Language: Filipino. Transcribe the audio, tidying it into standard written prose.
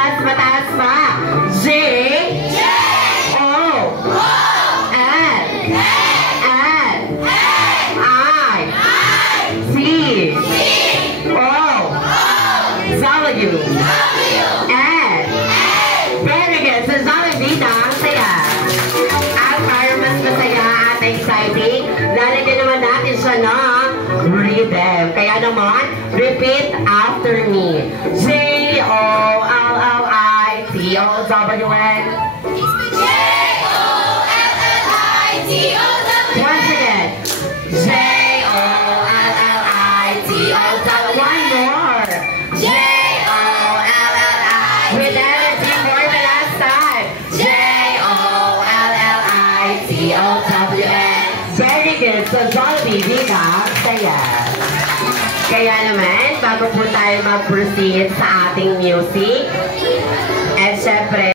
mas mataas pa. J. O. L. I. C. O. W. N. Very good. So, Zombie ang saya. At para mas masaya at exciting, lalagyan naman natin siya ng rhythm. Kaya naman, repeat after me. J-O-L-L-I-T-O-W-N. Once again. J-O-L-L-I-T-O-W-N. One more. J-O-L-L-I. With energy for the last time. J-O-L-L-I-T-O-W-N. Very good. So, Jollibee, Vida, saya. Kaya naman, bago po tayo mag-proceed sa ating music, at syempre,